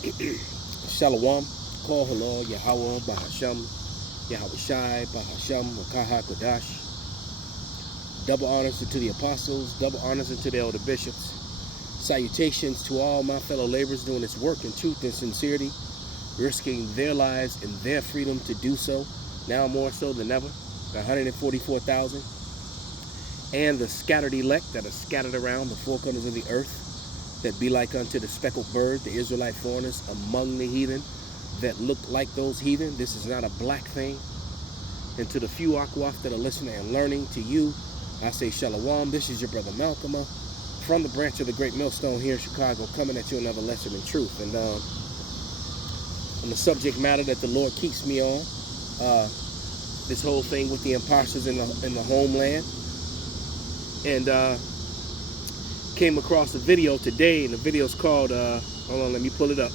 Shalom, Kol Halal, Yahweh, Bahasham, Yahweh Shai, Bahasham, Wakaha Kodash. Double honors to the apostles, double honors to the elder bishops. Salutations to all my fellow laborers doing this work in truth and sincerity, risking their lives and their freedom to do so, now more so than ever. 144,000. And the scattered elect that are scattered around the four corners of the earth, that be like unto the speckled bird, the Israelite foreigners among the heathen that look like those heathen. This is not a black thing. And to the few Akwaf that are listening and learning, to you, I say Shalom. This is your brother Malcolm from the branch of the Great Millstone here in Chicago, coming at you another lesson in truth. And on the subject matter that the Lord keeps me on, this whole thing with the imposters in the homeland. And came across a video today, and the video's called, hold on, let me pull it up.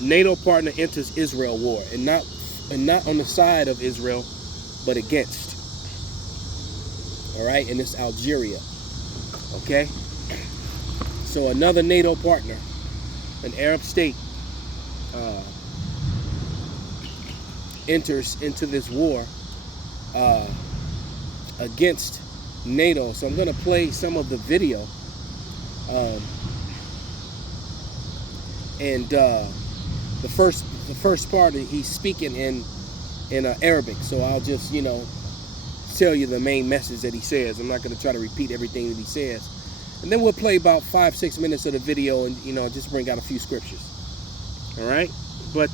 NATO partner enters Israel war, and not on the side of Israel, but against. All right, and it's Algeria. Okay, so another NATO partner, an Arab state, enters into this war against NATO. So I'm going to play some of the video, and the first part he's speaking in Arabic. So I'll just tell you the main message that he says. I'm not going to try to repeat everything that he says, and then we'll play about 5-6 minutes of the video and just bring out a few scriptures. All right, but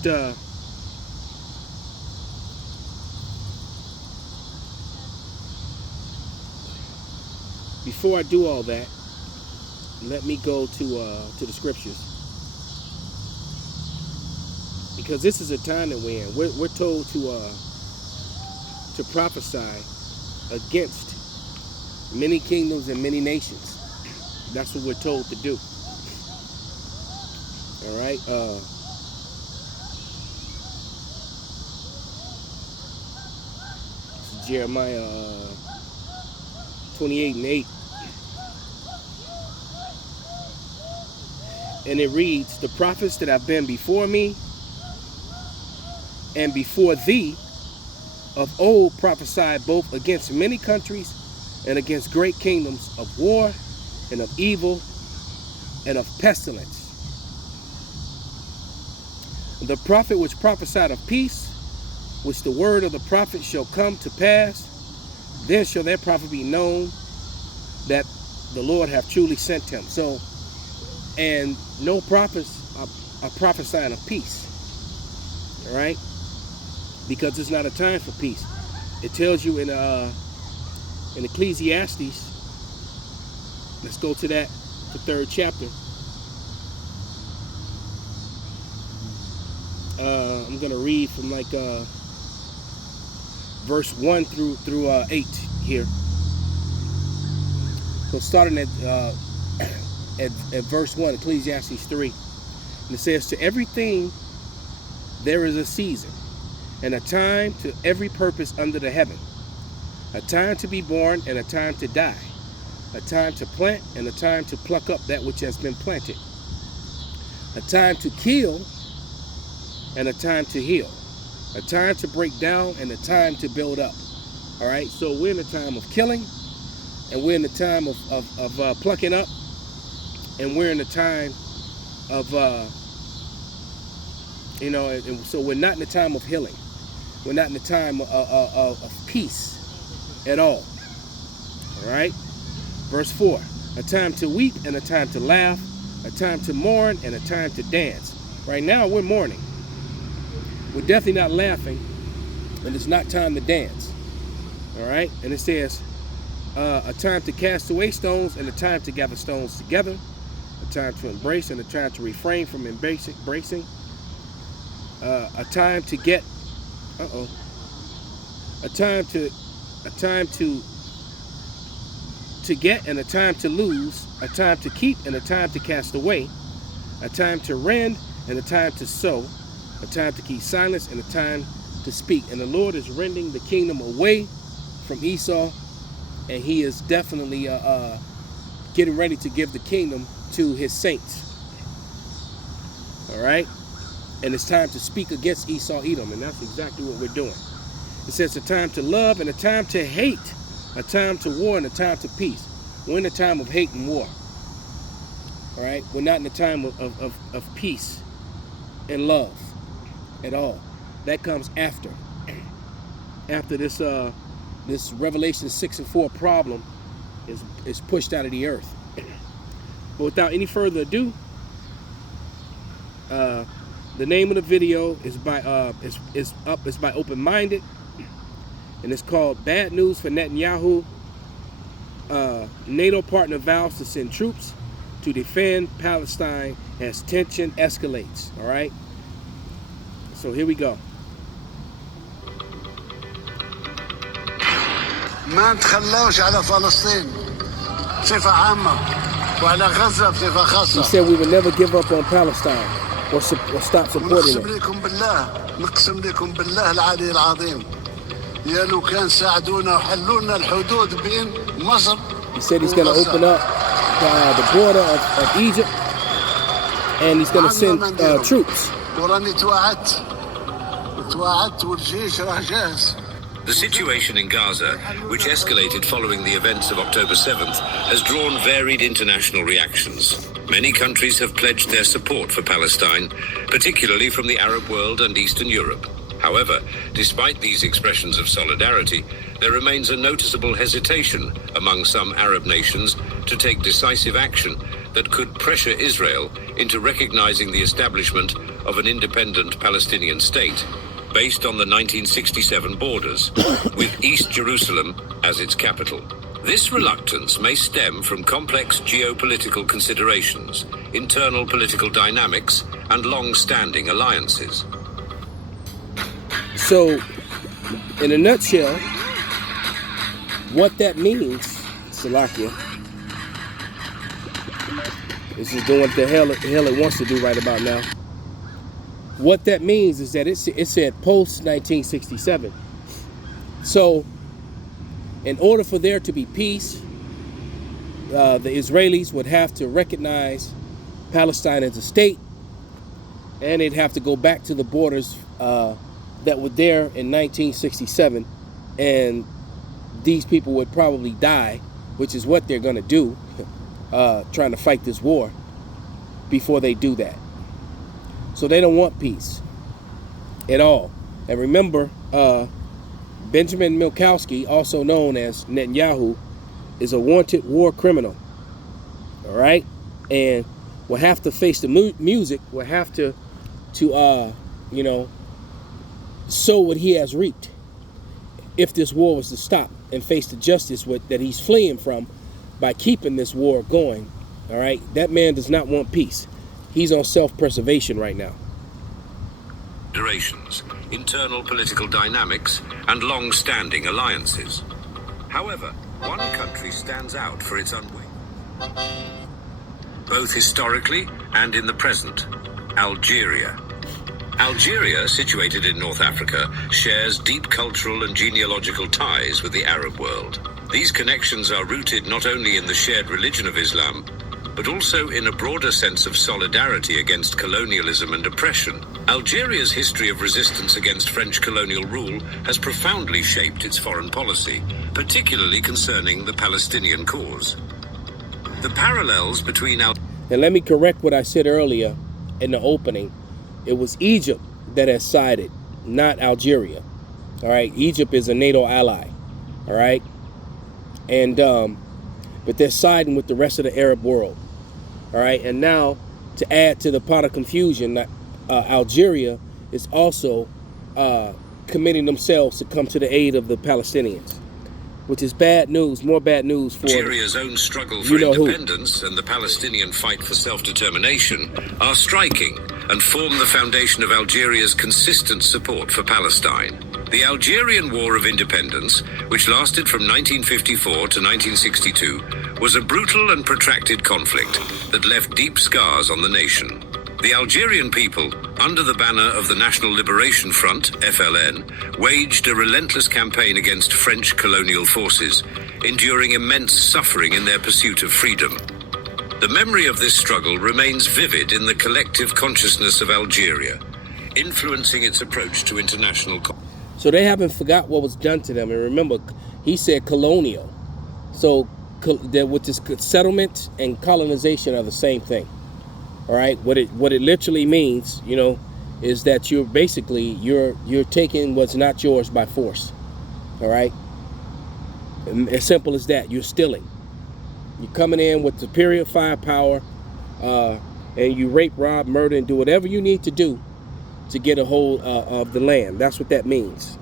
before I do all that, let me go to the scriptures, because this is a time that we're in. We're told to prophesy against many kingdoms and many nations. That's what we're told to do. All right. This is Jeremiah 28:8. And it reads, the prophets that have been before me and before thee of old prophesied both against many countries and against great kingdoms, of war and of evil and of pestilence. The prophet which prophesied of peace, which the word of the prophet shall come to pass, then shall that prophet be known that the Lord hath truly sent him. So, and no prophets are prophesying of peace. All right? Because it's not a time for peace. It tells you in Ecclesiastes, let's go to that, the 3rd chapter. I'm going to read from like verse 1 through 8 here. So starting at verse 1, Ecclesiastes 3. And it says, to everything there is a season, and a time to every purpose under the heaven. A time to be born and a time to die. A time to plant and a time to pluck up that which has been planted. A time to kill and a time to heal. A time to break down and a time to build up. All right, so we're in a time of killing, and we're in the time of plucking up, and we're in the time of and so we're not in the time of healing. We're not in the time of peace at all. All right, verse 4, a time to weep and a time to laugh, a time to mourn and a time to dance. Right now we're mourning. We're definitely not laughing, and it's not time to dance. All right, and it says a time to cast away stones and a time to gather stones together, a time to embrace and a time to refrain from embracing, a time to get, a time to get and a time to lose, a time to keep and a time to cast away, a time to rend and a time to sow, a time to keep silence and a time to speak. And the Lord is rending the kingdom away from Esau, and he is definitely getting ready to give the kingdom to his saints. All right? And it's time to speak against Esau, Edom, and that's exactly what we're doing. It says a time to love and a time to hate, a time to war and a time to peace. We're in a time of hate and war. All right? We're not in the time of peace and love at all. That comes after. After this this Revelation 6 and 4 problem is pushed out of the earth. But without any further ado, the name of the video is by Open Minded, and it's called "Bad News for Netanyahu." NATO partner vows to send troops to defend Palestine as tension escalates. All right. So here we go. ما نتخلاوش على فلسطين بصفة عامة وعلى غزة بصفة خاصة. He said we would never give up on Palestine or stop supporting it. نقسم لكم بالله العلي العظيم يا لو كان ساعدونا وحلوا لنا الحدود بين مصر. He said he's going to open up the border of Egypt, and he's going to send troops. وراني توعدت والجيش راه جاهز. The situation in Gaza, which escalated following the events of October 7th, has drawn varied international reactions. Many countries have pledged their support for Palestine, particularly from the Arab world and Eastern Europe. However, despite these expressions of solidarity, there remains a noticeable hesitation among some Arab nations to take decisive action that could pressure Israel into recognizing the establishment of an independent Palestinian state, based on the 1967 borders, with East Jerusalem as its capital. This reluctance may stem from complex geopolitical considerations, internal political dynamics, and long-standing alliances. So, in a nutshell, what that means, Salakia, this is doing what the hell it wants to do right about now. What that means is that it said post-1967. So, in order for there to be peace, the Israelis would have to recognize Palestine as a state, and they'd have to go back to the borders that were there in 1967, and these people would probably die, which is what they're going to do, trying to fight this war before they do that. So they don't want peace at all. And remember, Benjamin Milkowski, also known as Netanyahu, is a wanted war criminal. All right? And will have to face the music, will have to sow what he has reaped if this war was to stop, and face the justice that he's fleeing from by keeping this war going. All right? That man does not want peace. He's on self-preservation right now. Durations, internal political dynamics, and long-standing alliances. However, one country stands out for its unwavering, both historically and in the present: Algeria. Algeria, situated in North Africa, shares deep cultural and genealogical ties with the Arab world. These connections are rooted not only in the shared religion of Islam, but also in a broader sense of solidarity against colonialism and oppression. Algeria's history of resistance against French colonial rule has profoundly shaped its foreign policy, particularly concerning the Palestinian cause. The parallels between And let me correct what I said earlier in the opening. It was Egypt that has sided, not Algeria. All right, Egypt is a NATO ally. All right, and but they're siding with the rest of the Arab world. All right, and now to add to the pot of confusion, that Algeria is also committing themselves to come to the aid of the Palestinians, which is bad news, more bad news for Algeria's own struggle for independence and the Palestinian fight for self-determination are striking and form the foundation of Algeria's consistent support for Palestine. The Algerian War of Independence, which lasted from 1954 to 1962, was a brutal and protracted conflict that left deep scars on the nation. The Algerian people, under the banner of the National Liberation Front, FLN, waged a relentless campaign against French colonial forces, enduring immense suffering in their pursuit of freedom. The memory of this struggle remains vivid in the collective consciousness of Algeria, influencing its approach to international. So they haven't forgot what was done to them. And remember, he said colonial. So with this settlement and colonization are the same thing. All right. What it literally means, you know, is that you're basically you're taking what's not yours by force. All right. As simple as that. You're stealing. You're coming in with superior firepower, and you rape, rob, murder, and do whatever you need to do to get a hold of the land. That's what that means.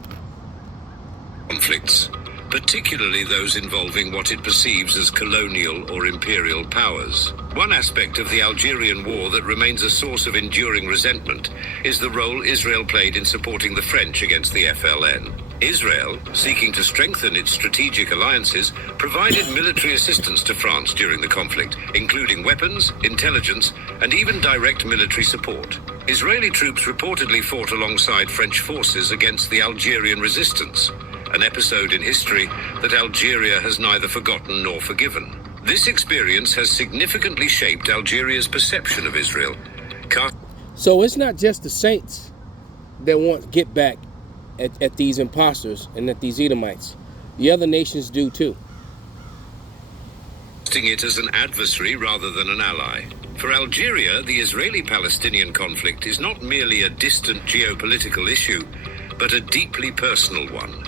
Conflicts, particularly those involving what it perceives as colonial or imperial powers. One aspect of the Algerian war that remains a source of enduring resentment is the role Israel played in supporting the French against the FLN. Israel, seeking to strengthen its strategic alliances, provided military assistance to France during the conflict, including weapons, intelligence, and even direct military support. Israeli troops reportedly fought alongside French forces against the Algerian resistance, an episode in history that Algeria has neither forgotten nor forgiven. This experience has significantly shaped Algeria's perception of Israel. So it's not just the saints that want to get back at these imposters and at these Edomites. The other nations do too. It as an adversary rather than an ally. For Algeria, the Israeli-Palestinian conflict is not merely a distant geopolitical issue, but a deeply personal one.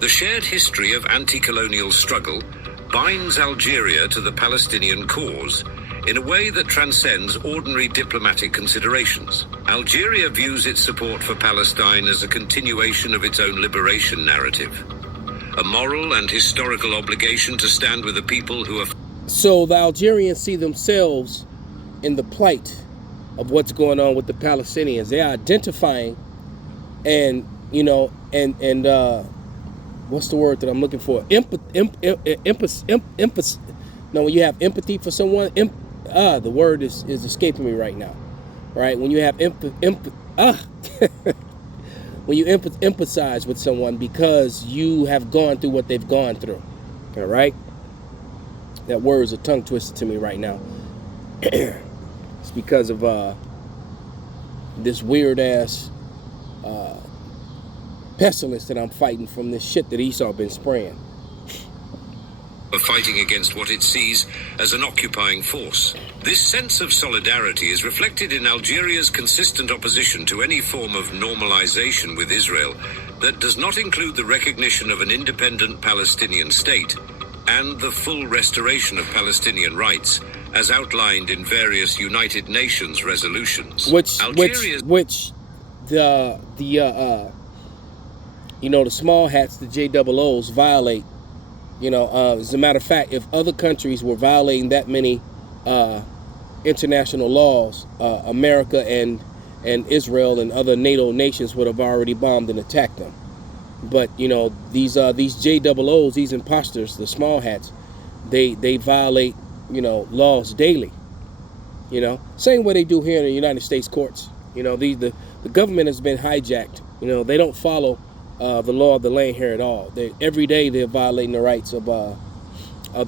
The shared history of anti-colonial struggle binds Algeria to the Palestinian cause in a way that transcends ordinary diplomatic considerations. Algeria views its support for Palestine as a continuation of its own liberation narrative, a moral and historical obligation to stand with the people who are... So the Algerians see themselves in the plight of what's going on with the Palestinians. They're identifying and, you know, and what's the word that I'm looking for? No, when you have empathy for someone, the word is escaping me right now. Right? When you have when you empathize with someone because you have gone through what they've gone through. All right? That word is a tongue twister to me right now. It's because of this weird ass pestilence that I'm fighting from this shit that Esau been spraying. Of fighting against what it sees as an occupying force. This sense of solidarity is reflected in Algeria's consistent opposition to any form of normalization with Israel that does not include the recognition of an independent Palestinian state and the full restoration of Palestinian rights as outlined in various United Nations resolutions. Which the small hats, the JOOs violate. As a matter of fact, if other countries were violating that many international laws, America and Israel and other NATO nations would have already bombed and attacked them. But these JOOs, these imposters, the small hats, they violate laws daily. Same way they do here in the United States courts. The government has been hijacked. They don't follow the law of the land here at all. Every day they're violating the rights of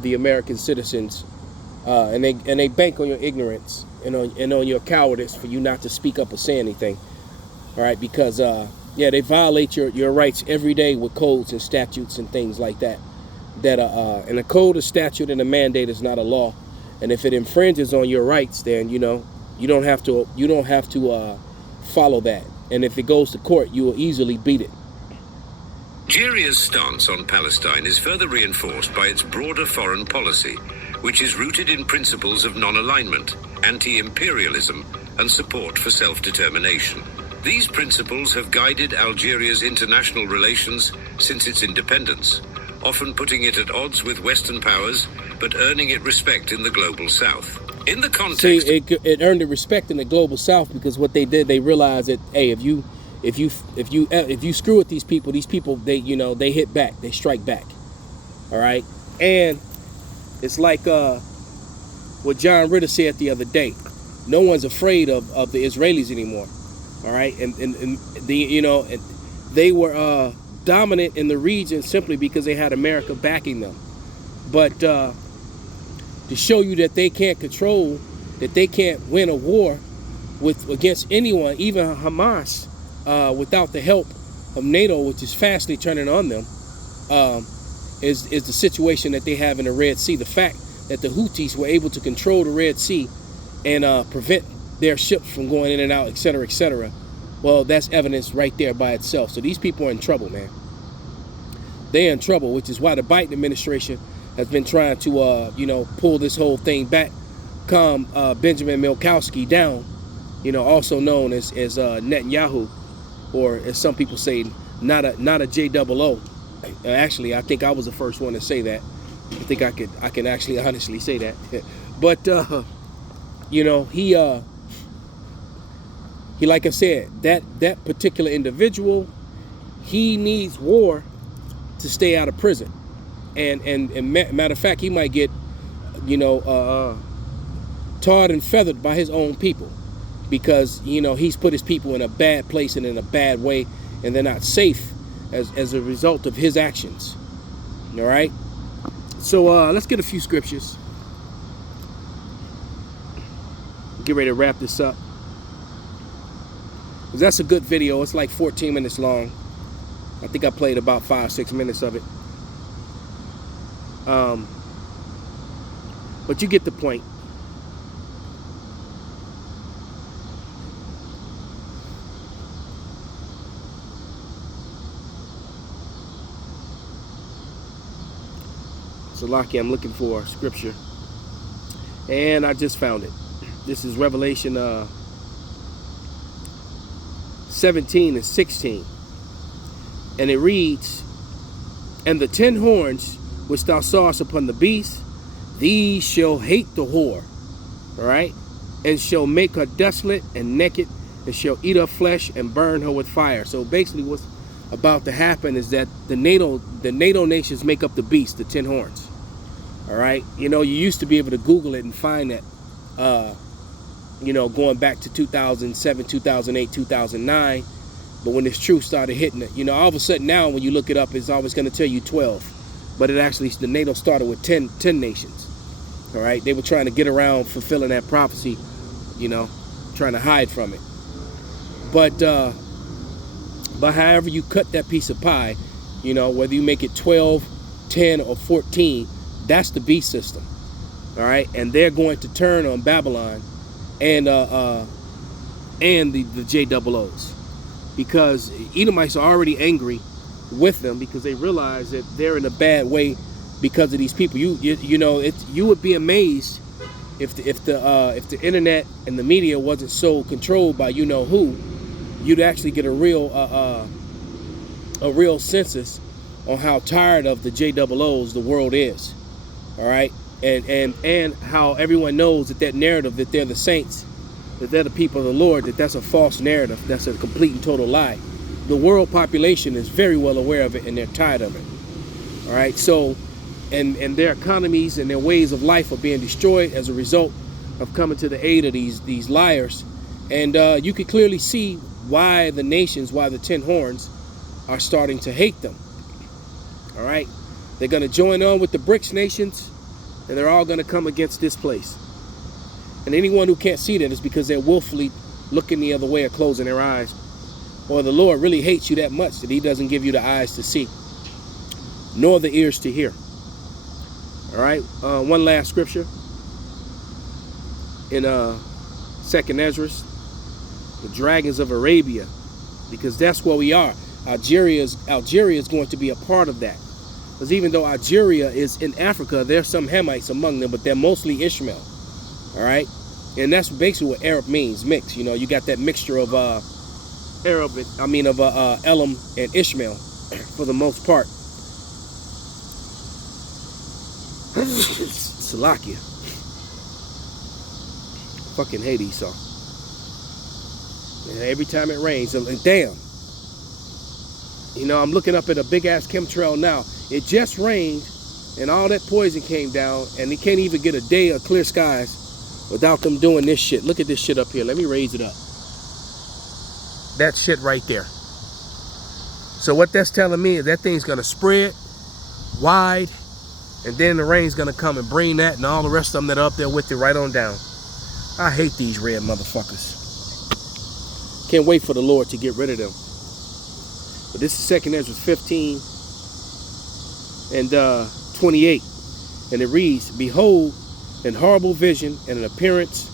the American citizens, and they bank on your ignorance and on your cowardice for you not to speak up or say anything. All right, because they violate your rights every day with codes and statutes and things like that. And a code, a statute, and a mandate is not a law. And if it infringes on your rights, then you don't have to follow that. And if it goes to court, you will easily beat it. Algeria's stance on Palestine is further reinforced by its broader foreign policy, which is rooted in principles of non-alignment, anti-imperialism, and support for self-determination. These principles have guided Algeria's international relations since its independence, often putting it at odds with Western powers, but earning it respect in the global South. In the context... See, it earned it respect in the global South because what they did, they realized that, hey, if you screw with these people they hit back, they strike back. All right, and it's like what John Ritter said the other day. No one's afraid of the Israelis anymore. All right, and they were dominant in the region simply because they had America backing them. But to show you that they can't control, that they can't win a war against anyone, even Hamas, without the help of NATO, which is fastly turning on them, is the situation that they have in the Red Sea. The fact that the Houthis were able to control the Red Sea and prevent their ships from going in and out, etc., etc. Well, that's evidence right there by itself. So these people are in trouble, man. They're in trouble, which is why the Biden administration has been trying to, pull this whole thing back, calm Benjamin Milkowski down, also known as Netanyahu, or as some people say, not a JOO. Actually, I think I was the first one to say that. I think I can actually honestly say that. But he, like I said, that particular individual, he needs war to stay out of prison. And matter of fact, he might get, tarred and feathered by his own people, because he's put his people in a bad place and in a bad way, and they're not safe as a result of his actions. All right. So let's get a few scriptures. Get ready to wrap this up. That's a good video. It's like 14 minutes long. I think I played about 5-6 minutes of it. But you get the point. So, Laki, I'm looking for scripture, and I just found it. This is Revelation 17 and 16, and it reads, "And the 10 horns which thou sawest upon the beast, these shall hate the whore, all right, and shall make her desolate and naked, and shall eat her flesh and burn her with fire." So basically, what's about to happen is that the NATO nations make up the beast, the 10 horns. All right, you used to be able to Google it and find that, going back to 2007, 2008, 2009. But when this truth started hitting it, all of a sudden now when you look it up, it's always going to tell you 12. But it actually, the NATO started with 10 nations. All right, they were trying to get around fulfilling that prophecy, trying to hide from it. But however you cut that piece of pie, whether you make it 12, 10, or 14, that's the beast system. All right, and they're going to turn on Babylon and the JOOs, because Edomites are already angry with them because they realize that they're in a bad way because of these people. You would be amazed if the internet and the media wasn't so controlled by who, you'd actually get a real census on how tired of the JOOs the world is. All right, and how everyone knows that narrative that they're the saints, that they're the people of the Lord, that's a false narrative. That's a complete and total lie. The world population is very well aware of it, and they're tired of it. All right, so and their economies and their ways of life are being destroyed as a result of coming to the aid of these liars. And you can clearly see why the 10 horns are starting to hate them. All right, they're going to join on with the BRICS nations, and they're all going to come against this place. And anyone who can't see that is because they're willfully looking the other way or closing their eyes. Or the Lord really hates you that much that he doesn't give you the eyes to see, nor the ears to hear. All right, one last scripture in 2nd Ezra, the dragons of Arabia, because that's where we are. Algeria is going to be a part of that. Because even though Algeria is in Africa, there's some Hamites among them, but they're mostly Ishmael. All right, and that's basically what Arab means, mix. You got that mixture of Elam and Ishmael for the most part. Salakia. Fucking hate Esau. And every time it rains, I'm like, damn. I'm looking up at a big ass chemtrail now. It just rained and all that poison came down, and they can't even get a day of clear skies without them doing this shit. Look at this shit up here. Let me raise it up. That shit right there. So what that's telling me is that thing's gonna spread wide And then the rain's gonna come and bring that and all the rest of them that are up there with it right on down. I hate these red motherfuckers. Can't wait for the Lord to get rid of them. But this is 2nd Ezra 15 and 28. And it reads, behold, an horrible vision and an appearance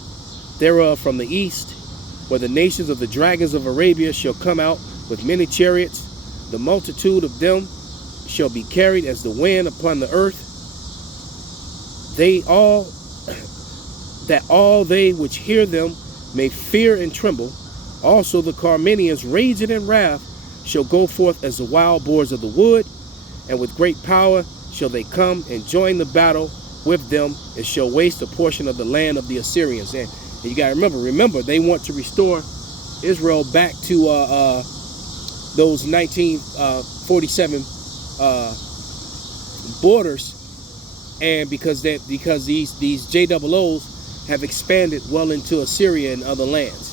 thereof from the east, where the nations of the dragons of Arabia shall come out with many chariots. The multitude of them shall be carried as the wind upon the earth. That all they which hear them may fear and tremble. Also the Carmenians, raging in wrath, shall go forth as the wild boars of the wood, and with great power shall they come and join the battle with them, and shall waste a portion of the land of the Assyrians. And you got to remember, they want to restore Israel back to those 1947 borders, and because these JOOs have expanded well into Assyria and other lands.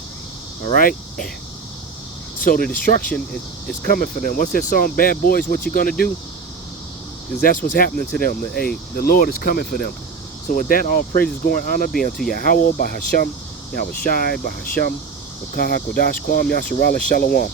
All right, so the destruction is coming for them. What's that song, Bad Boys, What You Gonna Do? Because that's what's happening to them. The Lord is coming for them. So with that, all praises, glory, honor be unto Yahweh, Bahasham, Yahweh Shai, Bahasham, Wakaha Kodash, Kwam, Yasharala, Shalom.